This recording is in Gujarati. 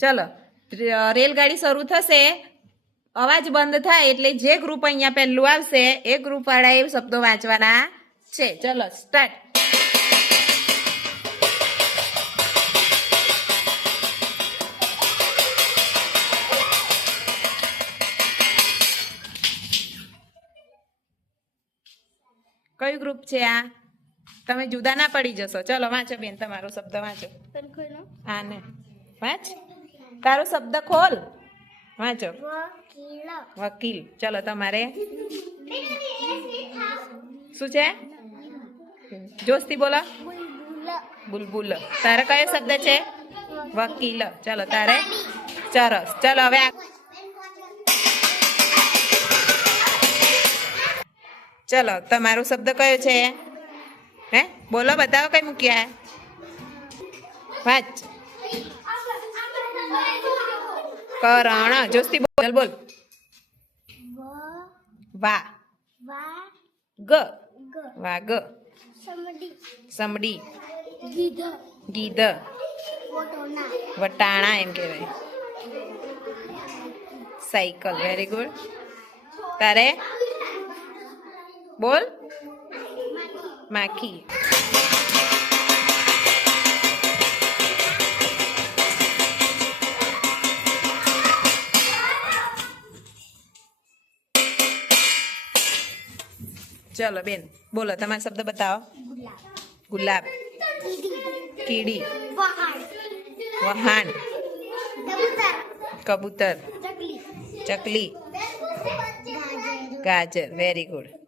ચલો રેલગાડી શરૂ થશે, અવાજ બંધ થાય એટલે જે ગ્રુપ અહીંયા પહેલું આવશે એ ગ્રુપવાળા એ શબ્દો વાંચવાના છે. ચલો સ્ટાર્ટ. કયું ગ્રુપ છે આ? તમે જુદા ના પડી જશો. ચલો વાંચો બેન, તમારો શબ્દ વાંચો. હા ને વાંચ, તારો શબ્દ ખોલ, વાંચો. વકીલ. ચલો તમારે શું છે? જોશથી બોલો. બુલબુલ. તારે કયો શબ્દ છે? વકીલ. ચલો તારે ચરસ. ચલો હવે ચલો તમારો શબ્દ કયો છે? હે બોલો, બતાવો કઈ મૂક્યા. વાંચ. કરણ. જોશથી બોલ. બોલ. વા ગ. વાગ. સમડી. ગીધ. વટાણા એમ કહેવાય. સાયકલ. Very good. તારે બોલ. માખી. ચલો બેન બોલો, તમારો શબ્દ બતાવો. ગુલાબ. કીડી. વહાણ. કબૂતર. ચકલી. ગાજર. Very good.